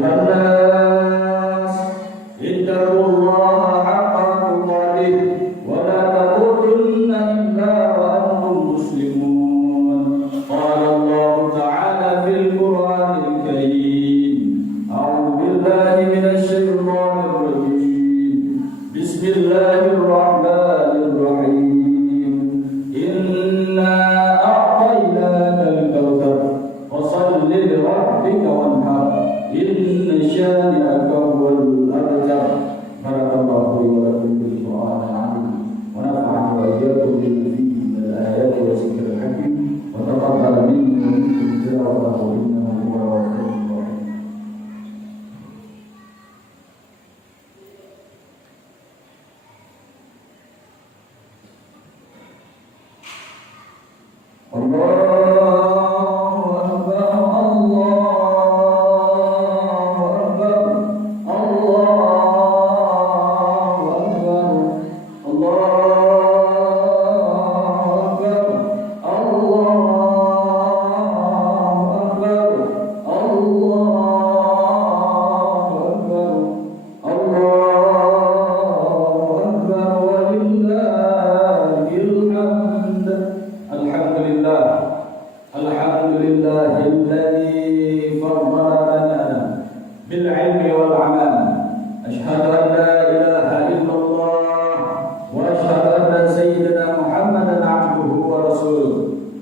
أيها الناس اتقوا الله حق تقاته ولا تموتن إلا وأنتم مسلمون. قال الله تعالى في القرآن الكريم: أعوذ بالله من الشيطان الرجيم. بسم الله الرحمن الرحيم. إنا أعطيناك الكوثر فصل لربك وانحر إن شانئك هو الأبتر. بارك الله لي ولكم بالقرآن العظيم ونفعني وإياكم بما فيه من الآيات والذكر الحكيم وتقبل مني ومنكم تلاوته إنه هو الغفور الرحيم. الحمد لله الذي فضل بنانا بالعلم والعمل. أشهد أن لا إله إلا الله وأشهد أن سيدنا محمدا عبده ورسوله.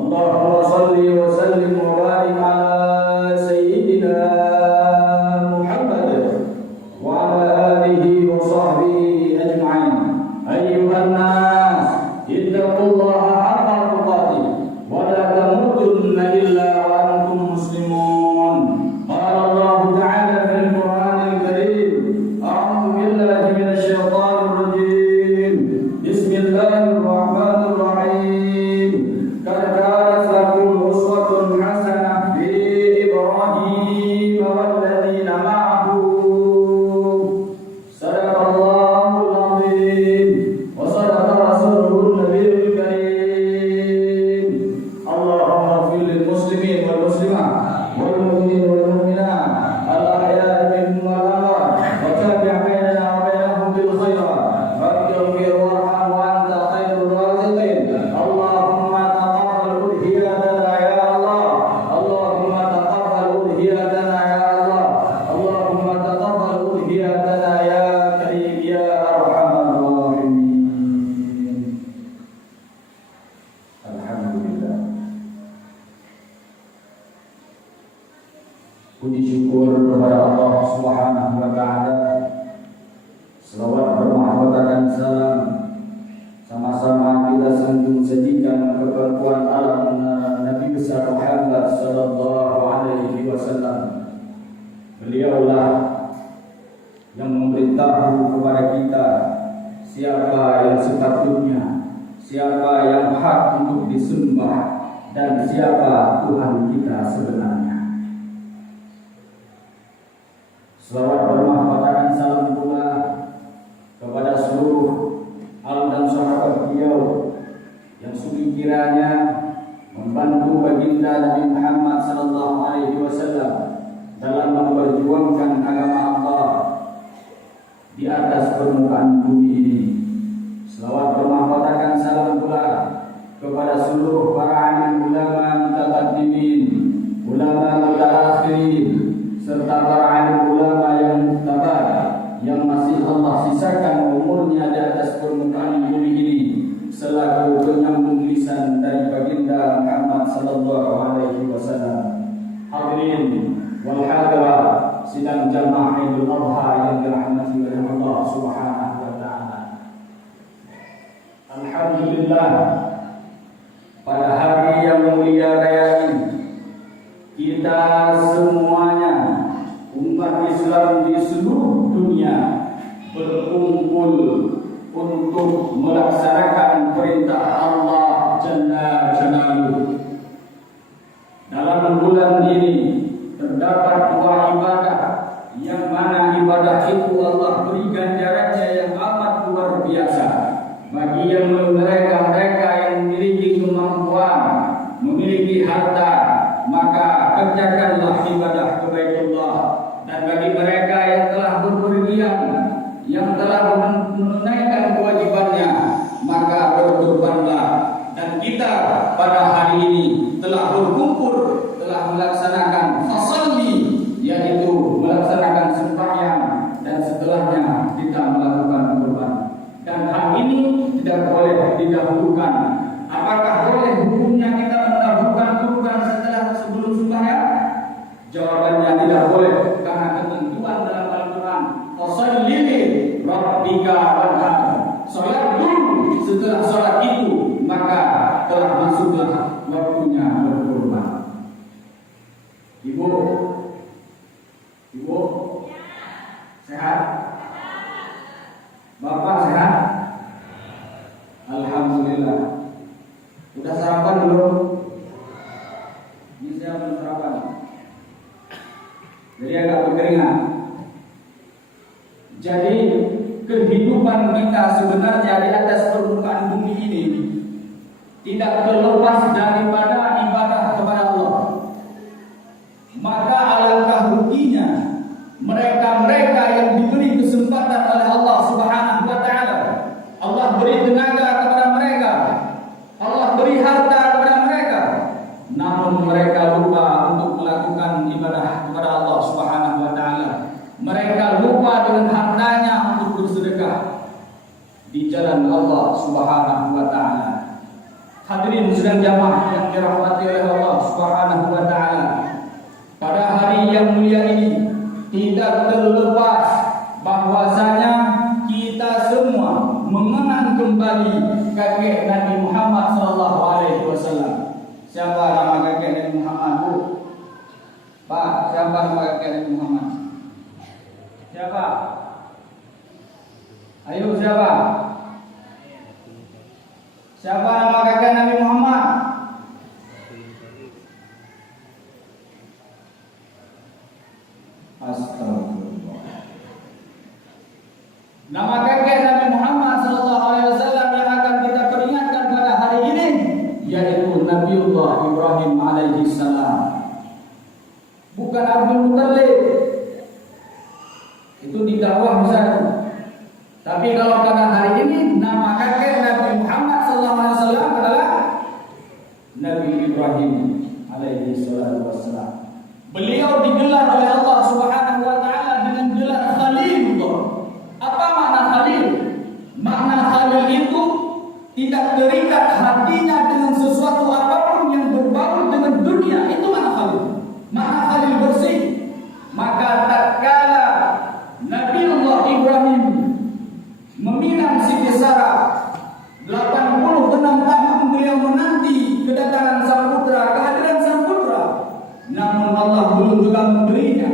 اللهم صل وسلم وبارك على سيدنا محمد وعلى آله وصحبه أجمعين. أيها الناس اتقوا الله حق تقاته ولا تموتن إلا وأنتم مسلمون. قال الله تعالى في القرآن الكريم: أعوذ بالله من الشيطان الرجيم. بسم الله الرحمن الرحيم. قد كانت لكم أسوة حسنة في إبراهيم والذين معه. صدق الله العظيم وصدق رسوله النبي الكريم. اللهم اغفر للمسلمين والمسلمات والمؤمنين والمؤمنات الأحياء منهم والأموات وتابع بيننا وبينهم بالخيرات. رب اغفر وارحم وأنت خير الرازقين. اللهم تقبل أضحيتنا يا الله. اللهم تقبل أضحيتنا يا الله. اللهم تقبل أضحيتنا يا كريم يا أرحم الراحمين. Alhamdulillah. Puji syukur kepada Allah Subhanahu wa taala. Selawat bermahkota dan salam sama-sama kita sanjung sajikan kepada alam Nabi besar Muhammad sallallahu alaihi wasallam. Beliaulah yang memberitahu kepada kita siapa yang sepatutnya, siapa yang hak untuk disembah, dan siapa Tuhan kita sebenarnya. Selawat bermahkota dan salam pula kepada seluruh al dan sahabat beliau yang sudi kiranya membantu baginda Nabi Muhammad sallallahu alaihi wasallam dalam memperjuangkan agama Allah di atas permukaan bumi ini. Selawat bermahkota dan salam pula kepada seluruh para alim ulama mutaqaddimin, ulama mutaakhirin, serta para alim ulama yang muktabar yang masih Allah sisakan umurnya di atas permukaan bumi ini selaku penyambung lisan dari baginda Muhammad sallallahu alaihi wasallam. Hadirin wal hadirat sidang jamaah Idul Adha yang dirahmati oleh Allah Subhanahu wa taala. Alhamdulillah, pada hari yang mulia raya ini kita semuanya umat Islam di seluruh dunia berkumpul untuk melaksanakan perintah Allah Jalla Jalaluhu. Dalam bulan ini terdapat dua ibadah yang mana ibadah itu Allah beri ganjarannya yang amat luar biasa bagi yang mereka yang memiliki kemampuan, memiliki harta, maka kerjakanlah ibadah ke Baitullah dan bagi mereka yang telah berpergian, yang telah menunaikan kewajibannya, maka berkorbanlah. Dan kita pada hari ini telah berkumpul, telah melaksanakan fasalli, yaitu melaksanakan sembahyang, dan setelahnya kita melakukan kurban. Dan hal ini tidak boleh didahulukan. Apakah boleh hukumnya kita mendahulukan kurban sebelum sembahyang? Jawabannya tidak boleh, karena ketentuan dalam Al-Quran, fasalli li rabbika wanhar. Salat dulu, setelah salat itu maka telah masuklah waktunya berkurban. Ibu, sehat? Bapak sehat? Alhamdulillah. Udah sarapan belum? Ini saya belum sarapan. Jadi agak berkeringat. Jadi kehidupan kita sebenarnya di atas permukaan bumi ini tidak terlepas daripada ibadah kepada Allah. Maka alangkah ruginya mereka-mereka yang diberi kesempatan oleh Allah Subhanahu wa taala. Allah beri tenaga kepada mereka, Allah beri harta kepada mereka, namun mereka lupa untuk melakukan ibadah kepada Allah Subhanahu wa taala. Mereka lupa dengan hartanya untuk bersedekah di jalan Allah Subhanahu wa taala. Hadirin sedang jamaah yang dirahmati oleh Allah Subhanahu wa taala. Pada hari yang mulia ini tidak terlepas bahwasanya kita semua mengenang kembali kakek Nabi Muhammad sallallahu alaihi wasallam. Siapa nama kakek Nabi Muhammad, Bu? Pak, siapa nama kakek Nabi Muhammad? Siapa? Ayo siapa? Siapa nama kakek Nabi Muhammad? Astagfirullah. Nama kakek Nabi Muhammad sallallahu alaihi wasallam yang akan kita peringatkan pada hari ini yaitu Nabiullah Ibrahim alaihi salam. Bukan Abdul Muttalib. Itu di dakwah misalnya. Tapi kalau pada hari ini nama kakek Nabi Muhammad sallallahu alaihi wasallam adalah Nabi Ibrahim alaihi wassalam. Beliau digelar oleh Allah Subhanahu wa taala dengan gelar Khalilullah. Apa makna Khalil? Makna Khalil itu tidak terikat hatinya dengan sesuatu apapun yang berbau dengan dunia. Itu makna Khalil. Makna Khalil bersih. Maka tatkala Nabiullah Ibrahim meminang Siti Sarah 86 tahun beliau menanti kedatangan sang putra, kehadiran sang putra. Namun Allah belum juga memberinya.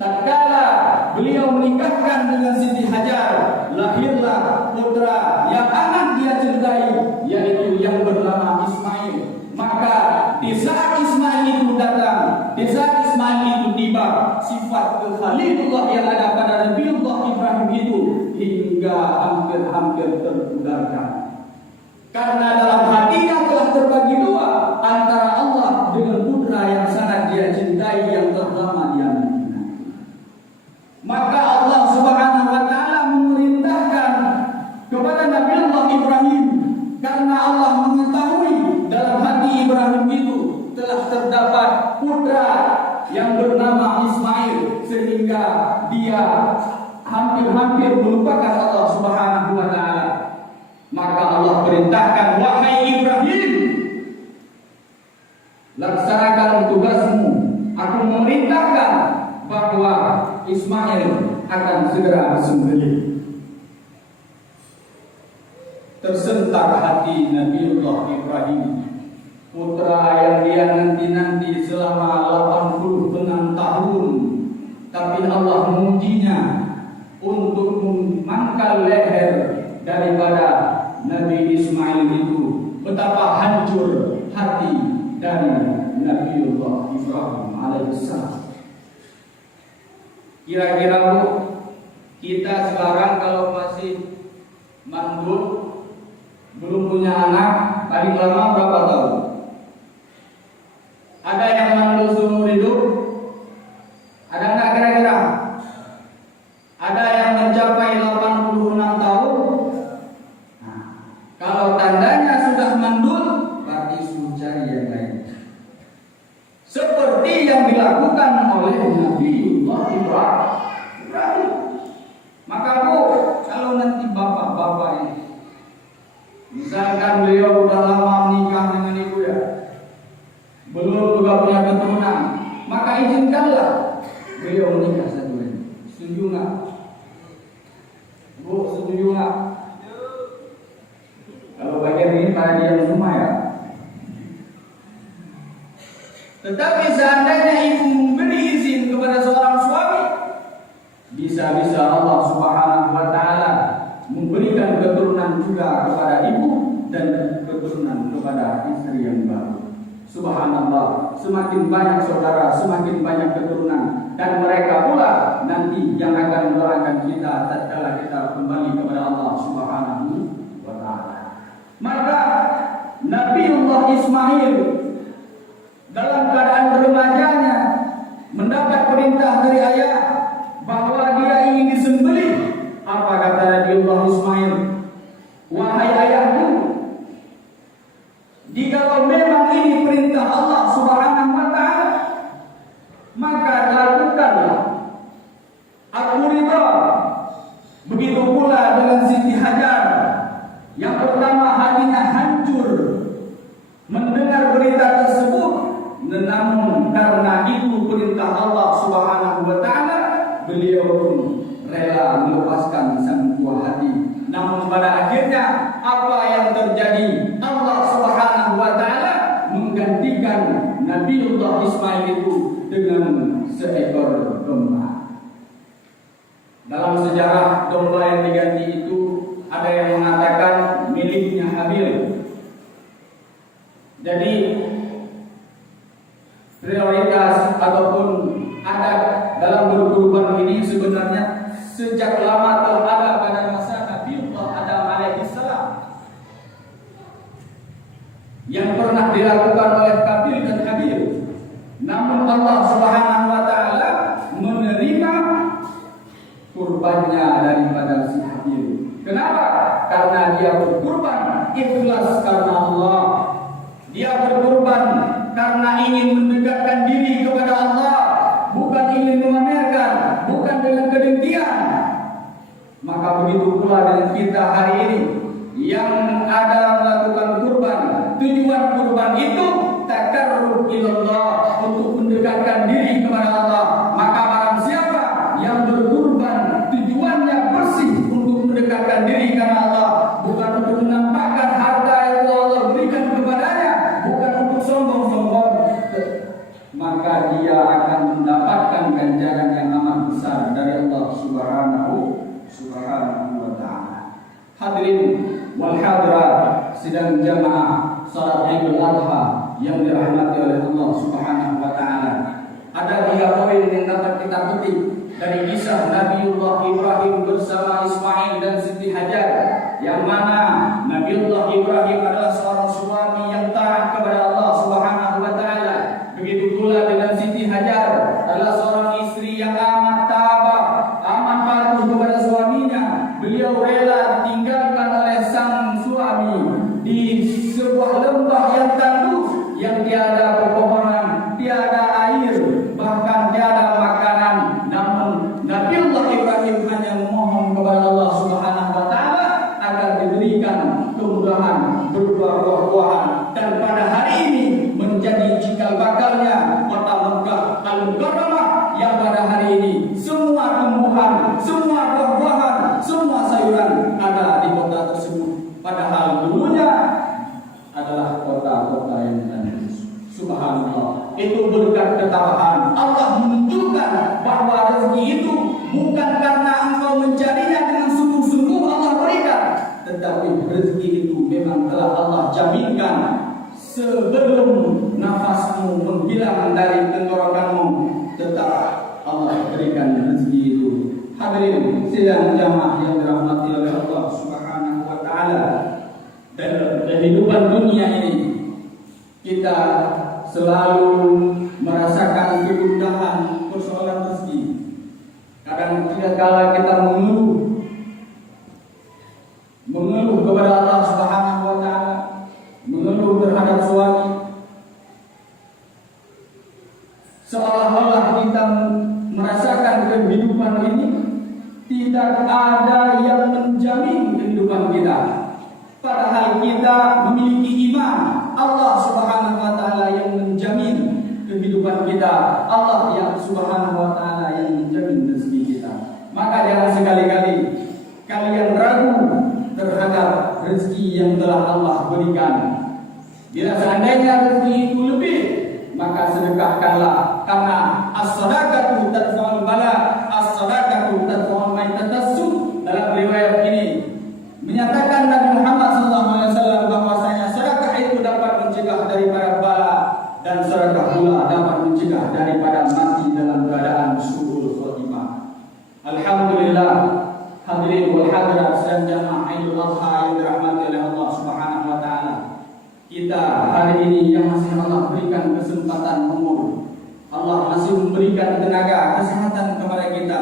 Tatkala beliau menikahkan dengan Siti Hajar, lahirlah putra yang akan dia cintai, yaitu yang bernama Ismail. Maka di saat Ismail itu datang, di saat Ismail itu tiba, sifat Khalilullah yang ada pada Nabiullah Ibrahim itu hingga hampir-hampir terpudarkan. Karena dalam hatinya telah terbagi dua antara Allah dengan putra yang sangat dia cintai yang telah lama dia nanti. Maka Allah Subhanahu wa taala memerintahkan kepada Nabiullah Ibrahim, karena Allah mengetahui dalam hati Ibrahim itu telah terdapat putra yang bernama Ismail, sehingga dia hampir-hampir melupakan Allah Subhanahu wa taala. Maka Allah perintahkan, wahai Ibrahim, laksanakan tugasmu. Aku memerintahkan bahwa Ismail akan segera disembelih. Tersentak hati Nabiullah Ibrahim, putra yang dia nanti-nanti selama 86 tahun. Tapi Allah mengujinya untuk memangkal leher daripada Nabi Ismail itu. Betapa hancur hati dari Nabiullah Ibrahim alaihissalam. Kira-kira Bu, kita sekarang kalau masih mandul, belum punya anak, paling lama berapa tahun? Ada yang mandul seumur hidup? Ada enggak kira-kira? Ada yang mencapai 86 tahun. Nah, kalau tandanya sudah mandul, berarti suruh cari yang lain. Seperti yang dilakukan oleh Nabiullah Ibrahim. Maka kalau nanti bapak-bapak ini, misalkan beliau sudah lama menikah dengan ibu ya, belum juga punya keturunan, maka izinkanlah beliau menikah satu ini. Setuju nggak? Bu, setuju nggak? Kalau bagian ini pada diam semua ya. Tetapi seandainya ibu memberi izin kepada seorang suami, bisa-bisa Allah Subhanahu wa Ta'ala memberikan keturunan juga kepada ibu dan keturunan kepada istri yang baru. Subhanallah, semakin banyak saudara, semakin banyak keturunan, dan mereka pula nanti yang akan mendoakan kita tatkala kita kembali kepada Allah Subhanahu wa Ta'ala. Maka Nabiullah Ismail dalam keadaan remajanya mendapat perintah dari ayah bahwa dia ingin disembelih. Apa kata Nabiullah Ismail? Wahai ayahku, jikalau memang ini perintah Allah Subhanahu wa Ta'ala, maka lakukanlah. Aku ridha. Begitu pula dengan Siti Hajar. Yang pertama hatinya hancur mendengar berita tersebut, namun karena itu perintah Allah Subhanahu wa Ta'ala, beliau pun rela melepaskan sang buah hati. Namun pada akhirnya apa yang terjadi? Allah Subhanahu wa Ta'ala menggantikan Nabiullah Ismail itu dengan seekor domba. Dalam sejarah domba yang diganti itu ada yang mengatakan miliknya Habil. Jadi prioritas ataupun adat dalam berkurban ini sebenarnya sejak lama telah ada pada masa Nabiullah Adam alaihissalam, yang pernah dilakukan oleh Qabil dan Habil. Namun Allah Subhanahu wa Ta'ala menerima kurbannya daripada si Habil. Kenapa? Karena dia berkurban ikhlas karena Allah. Dia berkurban karena ingin mendekatkan diri kepada Allah, bukan ingin memamerkan, bukan dengan kedengkian. Maka begitu pula dengan kita hari ini yang ada melakukan kurban. Tujuan kurban itu takarrub ilallah, untuk mendekatkan diri kepada Allah. Maka barang siapa yang berkurban tujuannya bersih untuk mendekatkan diri kepada Allah, bukan untuk menampakkan harta yang Allah berikan kepadanya, bukan untuk sombong-sombong, maka dia akan mendapatkan ganjaran yang amat besar dari Allah Subhanahu wa Ta'ala. Hadirin wal hadirat sidang jamaah salat Idul Adha yang dirahmati oleh Allah Subhanahu wa Ta'ala. Ada 3 poin yang dapat kita petik dari kisah Nabiullah Ibrahim bersama Ismail dan Siti Hajar, yang mana Nabiullah Ibrahim adalah seorang suami yang taat kepada Allah Subhanahu wa Ta'ala. Begitu pula dengan Siti Hajar, adalah seorang istri yang amat tabah, amat patuh kepada suaminya. Beliau rela ditinggalkan oleh sang suami di sebuah lembah yang tandus, yang tiada pepohonan, tiada air, bahkan tiada makanan. Namun Nabiullah Ibrahim hanya memohon kepada Allah Subhanahu wa Ta'ala agar diberikan kemudahan berupa buah-buahan, dan pada hari ini menjadi cikal bakalnya kota Mekah Al-Mukarramah, yang pada hari ini semua tumbuhan, semua buah-buahan, semua sayuran ada di kota tersebut. Padahal dulunya adalah kota-kota yang tandus. Subhanallah, itu berkat ketabahan. Allah menunjukkan bahwa rezeki itu bukan karena engkau mencarinya dengan sungguh-sungguh Allah berikan, tetapi rezeki itu memang telah Allah jaminkan sebelum nafasmu menghilang dari tenggorokanmu, tetap Allah berikan rezeki itu. Hadirin sidang jamaah yang dirahmati oleh Allah Subhanahu wa Ta'ala, dalam kehidupan dunia ini kita selalu merasakan kegundahan persoalan rezeki. Kadang Dan tidak kala kita mengeluh kepada Allah Subhanahu wa taala, mengeluh terhadap suami, seolah-olah kita merasakan kehidupan ini tidak ada yang menjamin kehidupan kita. Padahal kita memiliki iman, Allah Subhanahu wa taala yang menjamin kehidupan kita, Allah yang Subhanahu wa taala yang menjamin rezeki kita. Maka jangan sekali-kali kalian ragu terhadap rezeki yang telah Allah berikan. Bila seandainya rezeki itu lebih, maka sedekahkanlah, karena as-sadaqatu tadfa'ul bala, as-sadaqatu tadfa'ul maitatassum. Dalam riwayat ini menyatakan Nabi Muhammad SAW bahwasanya sedekah itu dapat mencegah daripada bala, dan sedekah pula dapat mencegah daripada mati dalam keadaan su'ul khotimah. Alhamdulillah, hadirin wal hadirat dan jamaah Idul Adha yang dirahmati oleh Allah Subhanahu wa taala. Kita hari ini yang masih Allah berikan kesempatan umur, Allah masih memberikan tenaga, kesehatan kepada kita.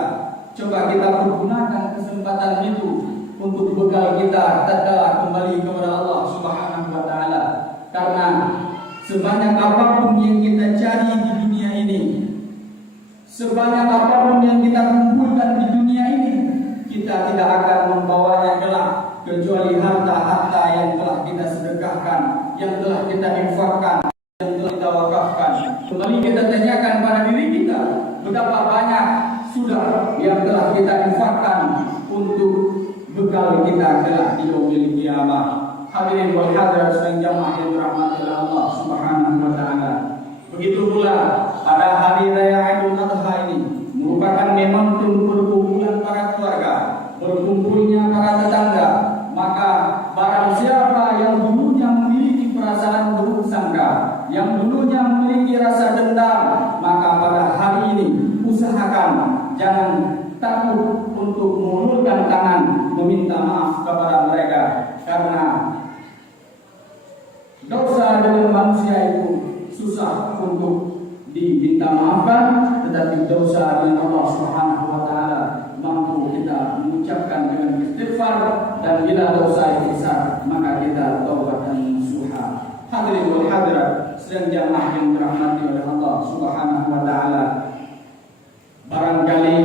Coba kita pergunakan kesempatan itu untuk bekal kita tatkala kembali kepada Allah Subhanahu wa taala. Karena sebanyak apapun yang kita cari di dunia ini, sebanyak apapun yang kita kumpulkan di dunia ini, kita tidak akan membawanya kelak kecuali harta-harta yang telah kita sedekahkan, yang telah kita infakkan, yang telah kita wakafkan. Kembali kita tanyakan pada diri kita, betapa banyak sudah yang telah kita infakkan untuk bekal kita kelak di yaumil qiyamah. Hadirin wal hadirat sekalian jamaah yang dirahmati oleh Allah Subhanahu wa taala. Begitu pula pada hari raya Idul Adha ini merupakan momentum perkumpulan para keluarga, berkumpulnya para tetangga. Maka barang siapa yang dulunya memiliki perasaan buruk sangka, yang dulunya memiliki rasa dendam, maka pada hari ini usahakan jangan takut untuk mengulurkan tangan meminta maaf kepada mereka, karena dosa dengan manusia itu susah untuk diminta maafkan, tetapi dosa dengan Allah Subhanahu wa taala mampu kita mengucapkan dengan istighfar, dan bila dosa itu besar maka kita taubat dan nasuha. Hadirin wal hadirat sedang jamaah yang dirahmati oleh Allah Subhanahu wa taala, barangkali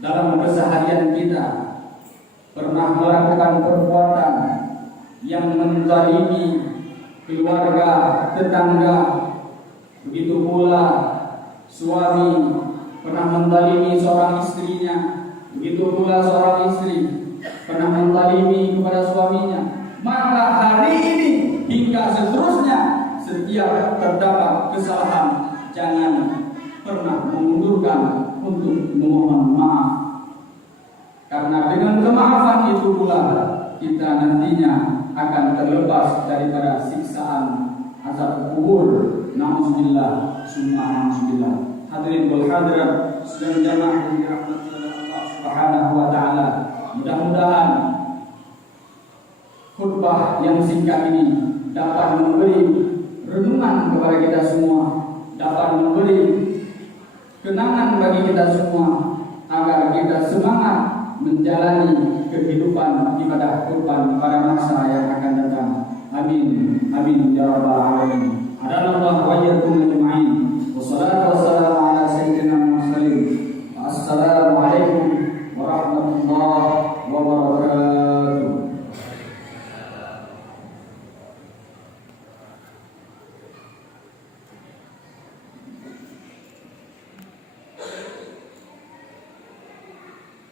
dalam keseharian kita pernah melakukan perbuatan yang menzalimi keluarga, tetangga. Begitu pula suami pernah menzalimi seorang istrinya, begitu pula seorang istri pernah menzalimi kepada suaminya. Maka hari ini hingga seterusnya, setiap terdapat kesalahan, jangan pernah mengundurkan untuk memohon maaf, karena dengan kemaafan itu pula kita nantinya akan terlepas daripada siksaan azab kubur. Na'udzubillah, summa na'udzubillah. Hadirin wal hadirat sedang jamaah yang dirahmati oleh Allah Subhanahu wa taala, mudah-mudahan khutbah yang singkat ini dapat memberi renungan kepada kita semua, dapat memberi kenangan bagi kita semua, agar kita semangat menjalani kehidupan ibadah kurban pada masa yang akan datang. Amin, amin ya rabbal alamin. Adalah wa iyyakum ajma'in. Wassalatu